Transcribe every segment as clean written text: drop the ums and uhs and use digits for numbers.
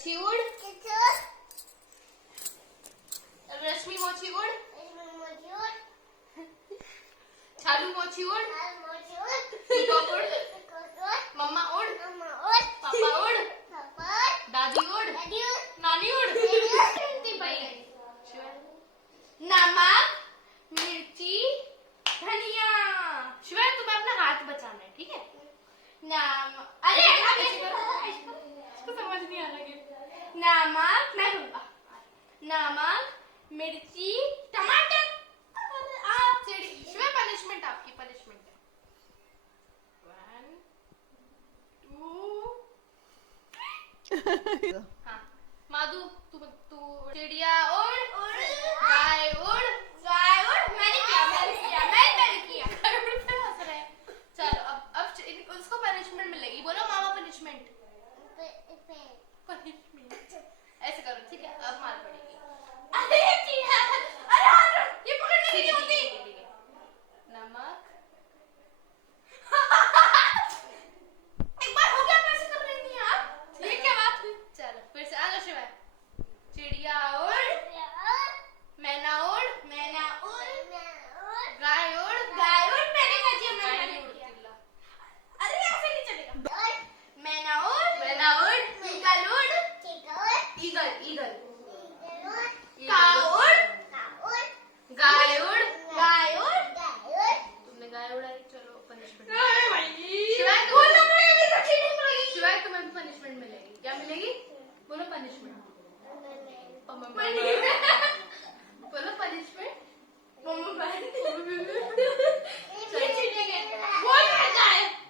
मच्छी उड़, रश्मि मोची उड़, छालू मोची उड़, पीकॉक उड़, मम्मा उड़, पापा उड़, दादी उड़, नानी उड़। नमक, मिर्ची, धनिया। शिवाय तुम्हें अपना हाथ बचाना है, ठीक है? अरे इसको समझ नहीं आ रहा है। नमक, मैं दूंगा। नमक, मिर्ची, टमाटर। आप शिवाय पनिशमेंट, आपकी पनिशमेंट है। 1 2 हाँ माधु, तू चिड़िया उड़, गाय उड़, मैंने किया। चलो अब उसको पनिशमेंट मिलेगी। बोलो मामा पनिशमेंट। ऐसे करो, ठीक है? अब मार पड़ेगी। अरे ये पकड़ने नहीं होती। नमक। एक बार हो गया, कैसे कर रही थी आप? ये क्या बात हुई? चलो फिर से आ जाओ शिवाय। चिड़िया उड़, मैना उड़, गाय उड़, मैंने कहा जी मैंने उड़। अरे ऐसे नहीं चलेगा। मैना उड़, ईगल उड़, ईगल, काऊ उड़, गाय उड़, तुमने गाय उड़ाई। चलो पनिशमेंट। शिवाय तुम्हें भी पनिशमेंट मिलेगी। क्या मिलेगी? बोलो पनिशमेंट। बोलो पनिशमेंट।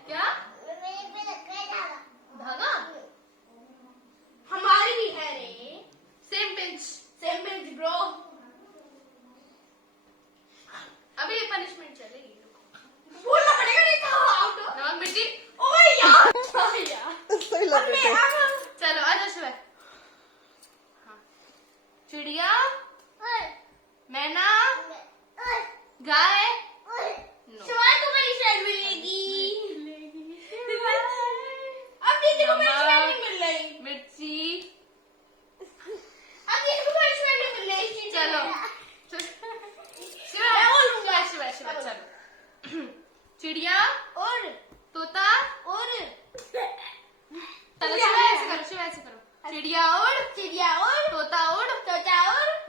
क्या धागा? हमारी भी है रे। Same pinch bro. अभी ये पनिशमेंट चलेगी। बोलना पड़ेगा, नहीं तो आउट। नमक मिर्ची। ओए यार सही लग रहा है। चलो आ जाओ शिवाय। हाँ चिड़िया, मैना, गाय। शिवाय तुम्हारी साइड मिलेगी। अब दीदी को पनिशमेंट नहीं मिल रही। मिर्ची। अब दीदी को पनिशमेंट नहीं मिल रही। चलो शिवाय चलो। चिड़िया और तोता और शिवाय ऐसे करो। चिड़िया उड़, तोता उड़,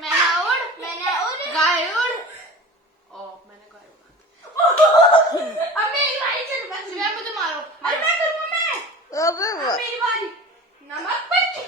मैना उड़, गाय उड़। मैंने गाय उड़ा। अब मेरी बारी चलूंगा। शिवाय मुझे मारो। अरे मैं करूंगा। मैं मेरी बारी। नमक मिर्ची।